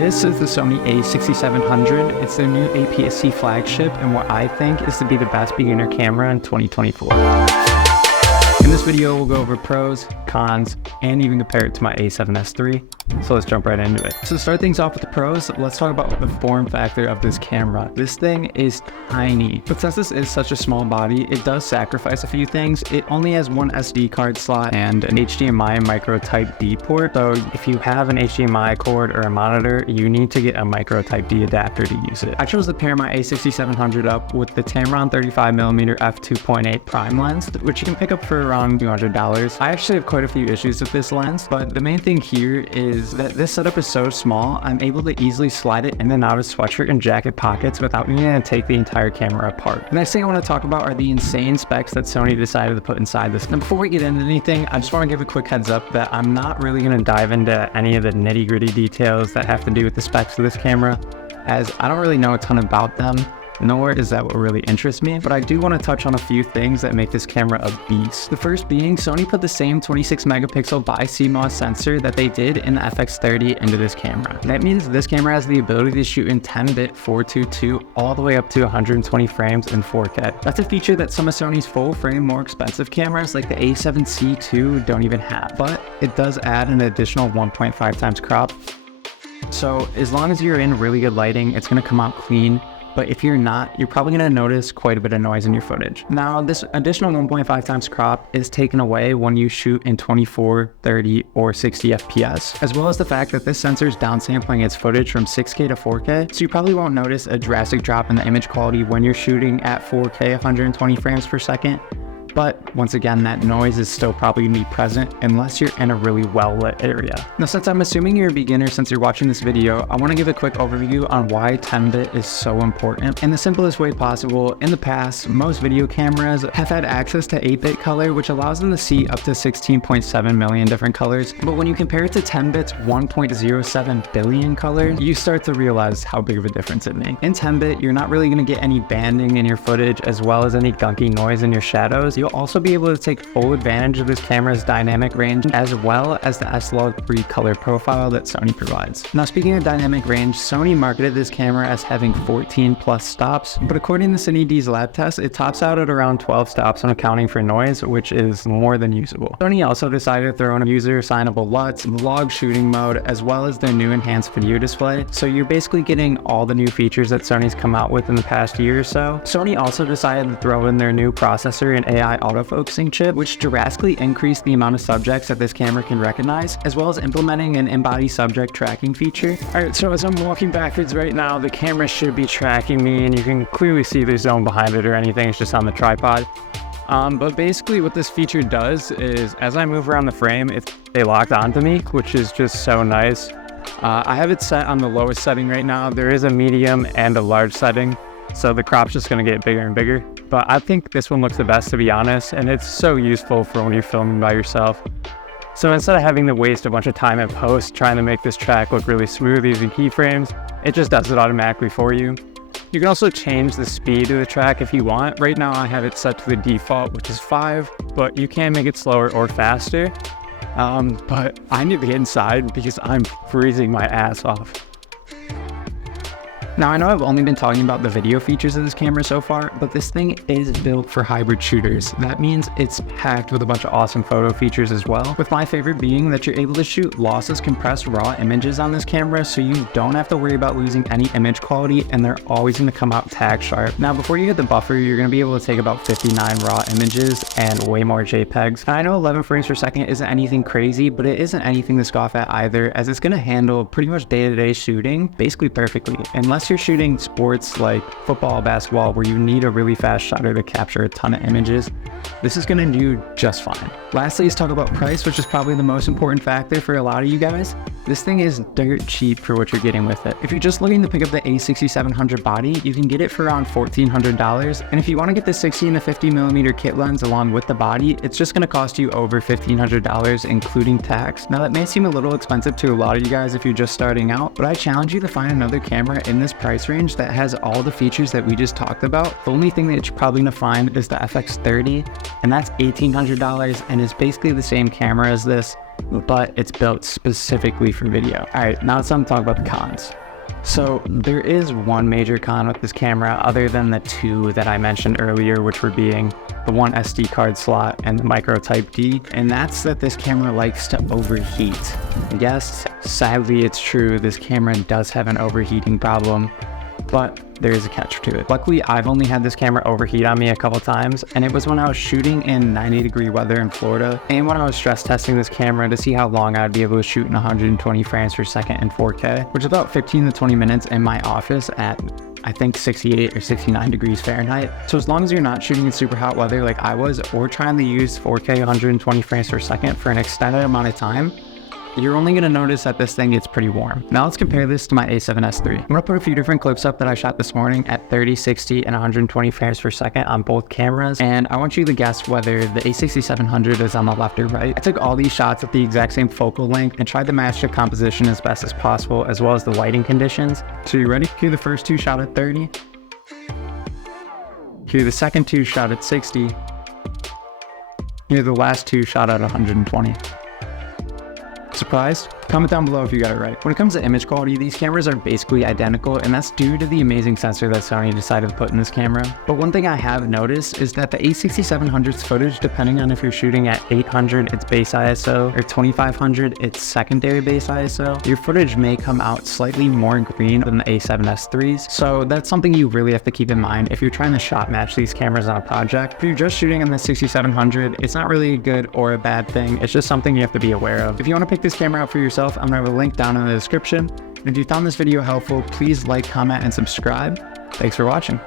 This is the Sony A6700. It's their new APS-C flagship and what I think is to be the best beginner camera in 2024. In this video, we'll go over pros, cons, and even compare it to my A7S III. So let's jump right into it. So to start things off with the pros, let's talk about the form factor of this camera. This thing is tiny, but since this is such a small body, it does sacrifice a few things. It only has one SD card slot and an HDMI micro Type D port. So if you have an HDMI cord or a monitor, you need to get a micro Type D adapter to use it. I chose to pair my A6700 up with the Tamron 35mm f2.8 prime lens, which you can pick up for around $200. I actually have quite a few issues with this lens, but the main thing here is that this setup is so small, I'm able to easily slide it in and out of sweatshirt and jacket pockets without needing to take the entire camera apart. The next thing I want to talk about are the insane specs that Sony decided to put inside this. Now, before we get into anything, I just want to give a quick heads up that I'm not really going to dive into any of the nitty-gritty details that have to do with the specs of this camera, as I don't really know a ton about them. Nor is that what really interests me, but I do want to touch on a few things that make this camera a beast. The first being, Sony put the same 26 megapixel bi-CMOS sensor that they did in the FX30 into this camera. That means this camera has the ability to shoot in 10-bit 422 all the way up to 120 frames in 4K. That's a feature that some of Sony's full-frame, more expensive cameras like the A7C II don't even have, but it does add an additional 1.5 times crop. So as long as you're in really good lighting, it's going to come out clean. But if you're not, you're probably going to notice quite a bit of noise in your footage. Now, this additional 1.5 times crop is taken away when you shoot in 24, 30, or 60 FPS, as well as the fact that this sensor is downsampling its footage from 6K to 4K, so you probably won't notice a drastic drop in the image quality when you're shooting at 4K 120 frames per second. But once again, that noise is still probably going to be present unless you're in a really well-lit area. Now, since I'm assuming you're a beginner since you're watching this video, I want to give a quick overview on why 10-bit is so important. In the simplest way possible, in the past, most video cameras have had access to 8-bit color, which allows them to see up to 16.7 million different colors. But when you compare it to 10-bit's 1.07 billion colors, you start to realize how big of a difference it makes. In 10-bit, you're not really going to get any banding in your footage as well as any gunky noise in your shadows. You'll also be able to take full advantage of this camera's dynamic range as well as the S-Log3 color profile that Sony provides. Now, speaking of dynamic range, Sony marketed this camera as having 14 plus stops, but according to Cine D's lab test, it tops out at around 12 stops when accounting for noise, which is more than usable. Sony also decided to throw in a user assignable LUTs, log shooting mode, as well as their new enhanced video display. So you're basically getting all the new features that Sony's come out with in the past year or so. Sony also decided to throw in their new processor and AI autofocusing chip, which drastically increased the amount of subjects that this camera can recognize, as well as implementing an in-body subject tracking feature. Alright, so as I'm walking backwards right now, the camera should be tracking me, and you can clearly see there's no one behind it or anything, it's just on the tripod. But basically what this feature does is, as I move around the frame, they locked onto me, which is just so nice. I have it set on the lowest setting right now. There is a medium and a large setting, so the crop's just going to get bigger and bigger. But I think this one looks the best, to be honest, and it's so useful for when you're filming by yourself. So instead of having to waste a bunch of time at post trying to make this track look really smooth using keyframes, it just does it automatically for you. You can also change the speed of the track if you want. Right now I have it set to the default, which is 5, but you can make it slower or faster. But I need to get inside because I'm freezing my ass off. Now, I know I've only been talking about the video features of this camera so far, but this thing is built for hybrid shooters. That means it's packed with a bunch of awesome photo features as well, with my favorite being that you're able to shoot lossless compressed raw images on this camera, so you don't have to worry about losing any image quality, and they're always going to come out tag sharp. Now, before you hit the buffer, you're going to be able to take about 59 raw images and way more JPEGs. Now, I know 11 frames per second isn't anything crazy, but it isn't anything to scoff at either, as it's going to handle pretty much day-to-day shooting basically perfectly, unless you're shooting sports like football, basketball, where you need a really fast shutter to capture a ton of images. This is going to do just fine. Lastly, let's talk about price, which is probably the most important factor for a lot of you guys. This thing is dirt cheap for what you're getting with it. If you're just looking to pick up the A6700 body, you can get it for around $1,400. And if you want to get the 16 to 50mm kit lens along with the body, it's just going to cost you over $1,500, including tax. Now, that may seem a little expensive to a lot of you guys if you're just starting out, but I challenge you to find another camera in this price range that has all the features that we just talked about. The only thing that you're probably going to find is the FX30, and that's $1,800, and it's basically the same camera as this. but it's built specifically for video. All right, now it's time to talk about the cons. So there is one major con with this camera other than the two that I mentioned earlier, which were being the one SD card slot and the micro type D, and that's that this camera likes to overheat. Yes, sadly it's true, this camera does have an overheating problem, but there is a catch to it. Luckily, I've only had this camera overheat on me a couple times, and it was when I was shooting in 90-degree weather in Florida, and when I was stress testing this camera to see how long I'd be able to shoot in 120 frames per second in 4K, which is about 15 to 20 minutes in my office at, I think, 68 or 69 degrees Fahrenheit. So as long as you're not shooting in super hot weather like I was, or trying to use 4K 120 frames per second for an extended amount of time, you're only going to notice that this thing gets pretty warm. Now let's compare this to my A7S III. I'm going to put a few different clips up that I shot this morning at 30, 60, and 120 frames per second on both cameras, and I want you to guess whether the A6700 is on the left or right. I took all these shots at the exact same focal length and tried to match the composition as best as possible, as well as the lighting conditions. So you ready? Here the first two shot at 30. Here the second two shot at 60. Here the last two shot at 120. Surprised? Comment down below if you got it right. When it comes to image quality, these cameras are basically identical, and that's due to the amazing sensor that Sony decided to put in this camera. But one thing I have noticed is that the A6700's footage, depending on if you're shooting at 800 its base ISO or 2500 its secondary base ISO, your footage may come out slightly more green than the A7S III's. So that's something you really have to keep in mind if you're trying to shot match these cameras on a project. If you're just shooting on the 6700, it's not really a good or a bad thing. It's just something you have to be aware of. If you want to pick this camera out for yourself, I'm going to have a link down in the description. And if you found this video helpful, please like, comment, and subscribe. Thanks for watching.